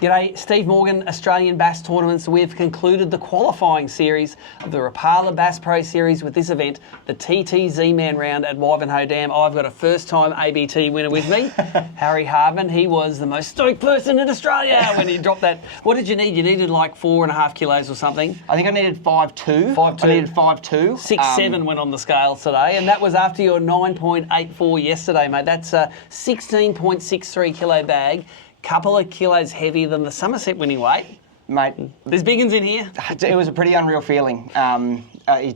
G'day, Steve Morgan, Australian Bass Tournaments. We've concluded the qualifying series of the Rapala BASS Pro Series with this event, the TT Zman round at Wivenhoe Dam. I've got a first-time ABT winner with me, Harry Hardman. He was the most stoked person in Australia when he dropped that. What did you need? You needed like 4.5 kilos or something? I think I needed 5.2. 5.2. I needed 5.2. 6.7 went on the scale today, and that was after your 9.84 yesterday, mate. That's a 16.63 kilo bag. Couple of kilos heavier than the Somerset winning weight. Mate, there's big uns in here. It was a pretty unreal feeling.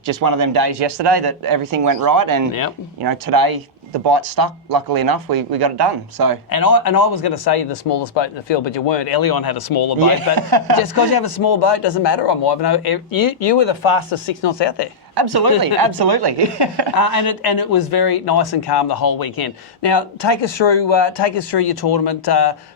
Just one of them days yesterday that everything went right, and you know, today the bite stuck. Luckily enough, we got it done. So and I was going to say the smallest boat in the field, but you weren't. Elion had a smaller boat, but just because you have a small boat doesn't matter on Wivenhoe. You were the fastest 6 knots out there. Absolutely, absolutely. And it was very nice and calm the whole weekend. Now, take us through your tournament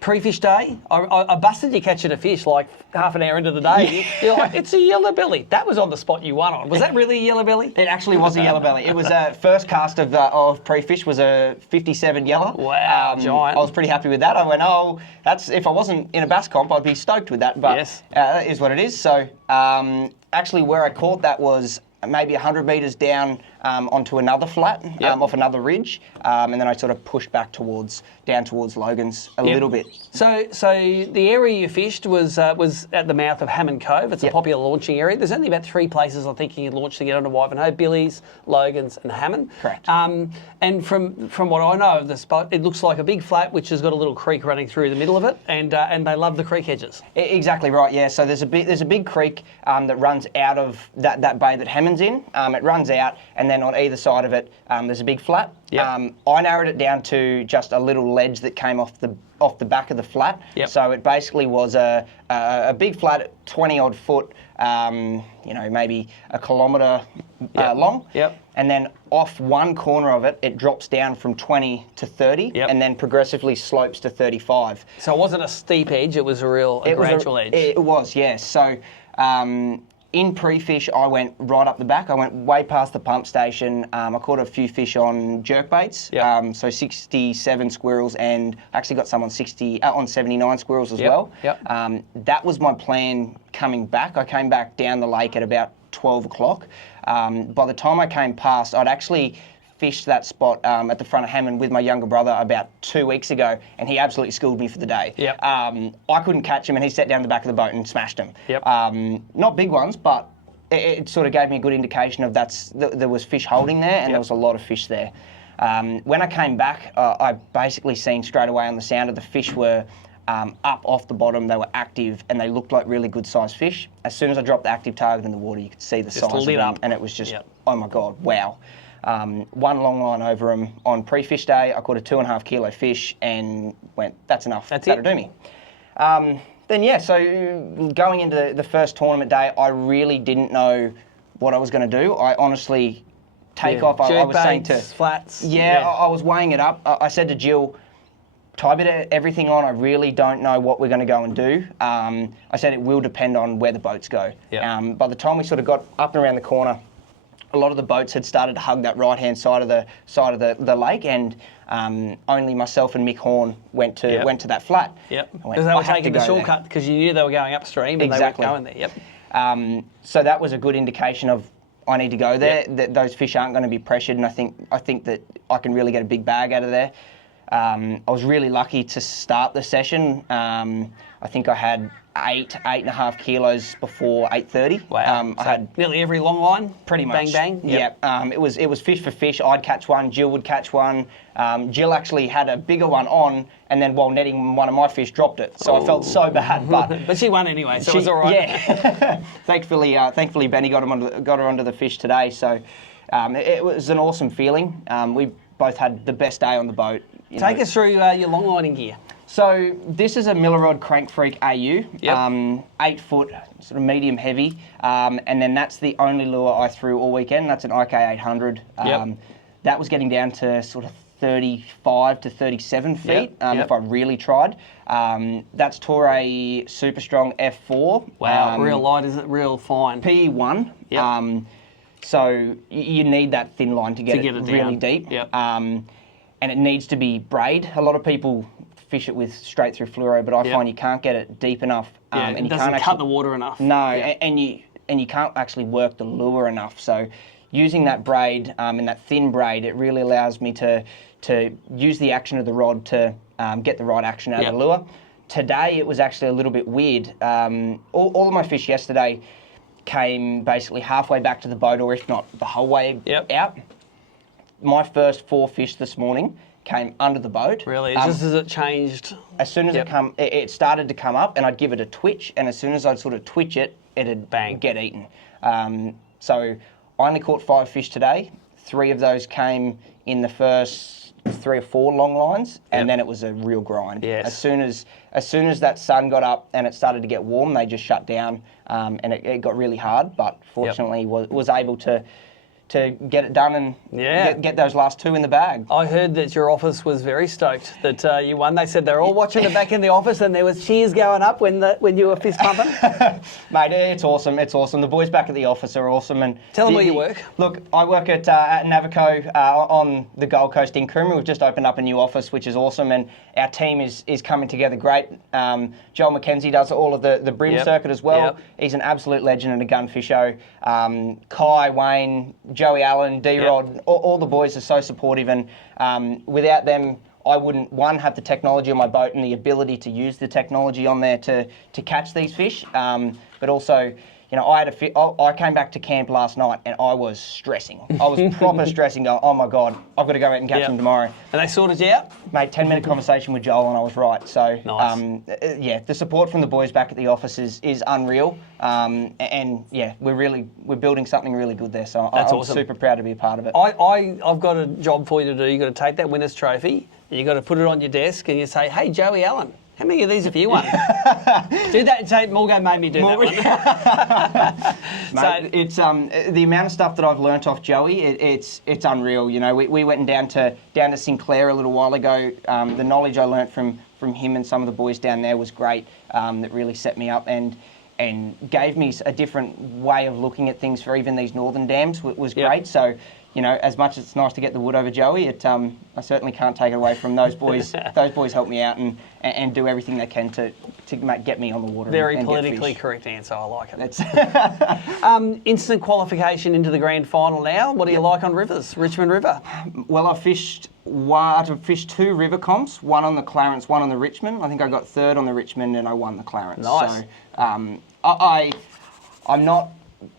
pre-fish day. I busted you catching a fish like half an hour into the day. You're like, it's a yellow belly. That was on the spot you won on. Was that really a yellow belly? It actually was a yellow belly. It was a first cast of pre-fish was a 57 yellow. Wow, giant. I was pretty happy with that. I went, oh, that's if I wasn't in a bass comp, I'd be stoked with that. But that is what it is. So actually, where I caught that was maybe 100 metres down onto another flat, off another ridge, and then I sort of pushed back down towards Logan's a little bit. So the area you fished was at the mouth of Hammond Cove. It's a popular launching area. There's only about 3 places I think you can launch to get onto Wivenhoe: Billy's, Logan's, and Hammond. Correct. And from what I know of the spot, it looks like a big flat which has got a little creek running through the middle of it, and they love the creek edges. Exactly right. Yeah. So there's a big creek that runs out of that bay that Hammond's in. It runs out, and then on either side of it, there's a big flat. I narrowed it down to just a little ledge that came off the back of the flat. So it basically was a big flat, 20 odd foot, you know, maybe a kilometre long. And then off one corner of it, it drops down from 20 to 30, and then progressively slopes to 35. So it wasn't a steep edge; it was a gradual edge. It was, yes. So in pre-fish, I went right up the back. I went way past the pump station. I caught a few fish on jerkbaits, so 67 squirrels, and actually got some on 79 squirrels as well. That was my plan coming back. I came back down the lake at about 12 o'clock. By the time I came past, I'd actually fished that spot at the front of Hammond with my younger brother about 2 weeks ago, and he absolutely schooled me for the day. I couldn't catch him, and he sat down the back of the boat and smashed him. Not big ones, but it sort of gave me a good indication of there was fish holding there, and there was a lot of fish there. When I came back, I basically seen straight away on the sounder the fish were up off the bottom, they were active, and they looked like really good sized fish. As soon as I dropped the active target in the water, you could see the size of them, and it was just, oh my God, wow. One long line over them on pre-fish day. I caught a 2.5 kilo fish and went, that's enough. That'll do me. Then so going into the first tournament day, I really didn't know what I was going to do. I honestly take off. I was saying to flats. I was weighing it up. I said to Jill, tie a bit of everything on. I really don't know what we're going to go and do. I said it will depend on where the boats go. By the time we sort of got up and around the corner, a lot of the boats had started to hug that right-hand side of the lake, and only myself and Mick Horn went to that flat. Because they were taking the shortcut because you knew they were going upstream and they weren't going there. So that was a good indication of I need to go there. That those fish aren't going to be pressured, and I think that I can really get a big bag out of there. I was really lucky to start the session. I think I had 8.5 kilos before 8:30. Wow! I had nearly every long line. Pretty much. Bang bang. It was fish for fish. I'd catch one. Jill would catch one. Jill actually had a bigger one on, and then while netting one of my fish, dropped it. So I felt so bad, but she won anyway, so it was all right. Yeah. Thankfully, Benny got her onto the fish today. So it was an awesome feeling. We both had the best day on the boat. Take us through your long lining gear. So this is a Millerod Crank Freak AU, 8 foot, sort of medium heavy, and then that's the only lure I threw all weekend. That's an IK 800. That was getting down to sort of 35 to 37 feet if I really tried. That's Toray Super Strong F4. Wow, real light, is it? Real fine. PE1. So you need that thin line to get it really deep. And it needs to be braid. A lot of people fish it with straight through fluoro, but I find you can't get it deep enough. And you doesn't can't cut the water enough. No, and you can't actually work the lure enough. So using that braid and that thin braid, it really allows me to use the action of the rod to get the right action out of the lure. Today it was actually a little bit weird. All of my fish yesterday came basically halfway back to the boat, or if not the whole way out. My first 4 fish this morning came under the boat. Really? Just as it changed? As soon as it started to come up, and I'd give it a twitch, and as soon as I'd sort of twitch it, it'd get eaten. So I only caught 5 fish today. 3 of those came in the first 3 or 4 long lines, and then it was a real grind. Yes. As soon as that sun got up and it started to get warm, they just shut down, and it got really hard. But fortunately, was able to get it done and get those last 2 in the bag. I heard that your office was very stoked that you won. They said they're all watching it back in the office, and there was cheers going up when you were fist pumping. Mate, it's awesome. It's awesome. The boys back at the office are awesome. And tell them where you work. Look, I work at Navico on the Gold Coast in Coomera. We've just opened up a new office, which is awesome, and our team is coming together great. Joel McKenzie does all of the brim circuit as well. He's an absolute legend and a gun fisho. Kai, Wayne, Joey Allen, D-Rod, all the boys are so supportive, and without them, I wouldn't, one, have the technology on my boat and the ability to use the technology on there to catch these fish, but also, you know, I came back to camp last night and I was stressing. I was proper stressing, going, oh my God, I've got to go out and catch them tomorrow. And they sorted you out? Mate, 10-minute conversation with Joel and I was right. So, nice. The support from the boys back at the office is unreal. And yeah, we're building something really good there. So I'm awesome. Super proud to be a part of it. I've got a job for you to do. You've got to take that winner's trophy and you've got to put it on your desk and you say, hey, Joey Allen, how many of these have you won? Do that and say, Morgan made me do that one. Mate, it's the amount of stuff that I've learnt off Joey, it's unreal. You know, we went down to Sinclair a little while ago. The knowledge I learnt from him and some of the boys down there was great. That really set me up and gave me a different way of looking at things for even these northern dams was great. So, you know, as much as it's nice to get the wood over Joey, I certainly can't take it away from those boys. Those boys help me out and do everything they can to get me on the water. Very and politically correct answer. I like it. Instant qualification into the grand final now. What do you like on rivers? Richmond River? Well, I've fished 2 river comps, one on the Clarence, one on the Richmond. I think I got 3rd on the Richmond and I won the Clarence. Nice. So I'm not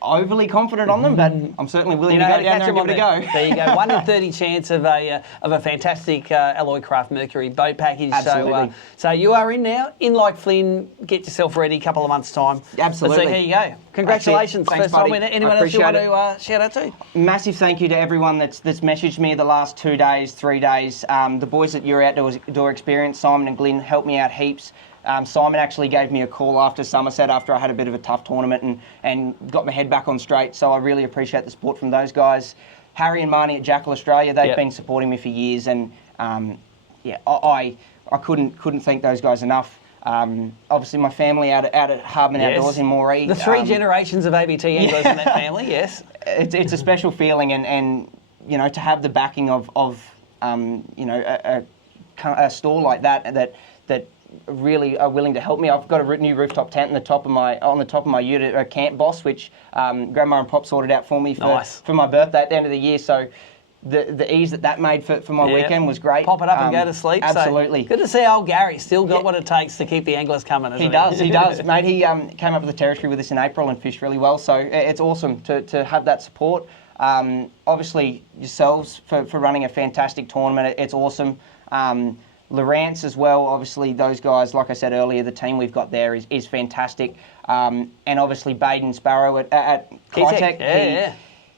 overly confident on them, but I'm certainly willing to go down there and give it a go. There you go. 1 in 30 chance of a fantastic Alloy Craft Mercury boat package. Absolutely. So you are in now. In like Flynn, get yourself ready. Couple of months time. Absolutely. So here you go. Congratulations. Thanks, first buddy. time winner. Anyone else you want to shout out to? Massive thank you to everyone that's messaged me the last 2 days, 3 days. The boys at Your Outdoor Experience, Simon and Glyn, helped me out heaps. Simon actually gave me a call after Somerset after I had a bit of a tough tournament and got my head back on straight. So I really appreciate the support from those guys. Harry and Marnie at Jackal Australia, they've been supporting me for years, and I couldn't thank those guys enough. Obviously, my family out at Hardman Outdoors in Moree. The 3 generations of ABT anglers in that family, yes. It's a special feeling, and you know, to have the backing of you know, a store like that really are willing to help me. I've got a new rooftop tent on the top of my ute, a Camp Boss, which Grandma and Pop sorted out for me for my birthday at the end of the year. So the ease that made for my weekend was great. Pop it up and go to sleep. Absolutely. So good to see old Gary still got what it takes to keep the anglers coming. He does, mate. He came up to the territory with us in April and fished really well. So it's awesome to have that support. Obviously yourselves for running a fantastic tournament. It's awesome. Lawrence as well, obviously those guys, like I said earlier, the team we've got there is fantastic. And obviously Baden Sparrow at Kitech.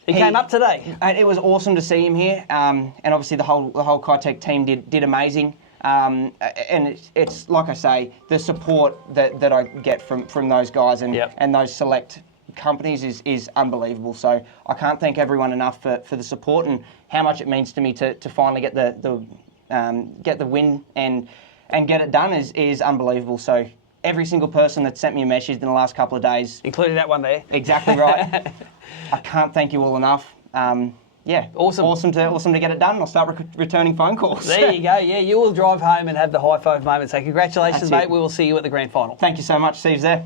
He came up today. And it was awesome to see him here. And obviously the whole Kitech team did amazing. And it's like I say, the support that I get from those guys and those select companies is unbelievable. So I can't thank everyone enough for the support and how much it means to me to finally get the win and get it done is unbelievable. So every single person that sent me a message in the last couple of days, including that one there, exactly right. I can't thank you all enough. yeah, Awesome. awesome to get it done. I'll start returning phone calls. There you go. Yeah, you will drive home and have the high five moment. So congratulations, That's mate. it. We will see you at the grand final. Thank you so much. See you there.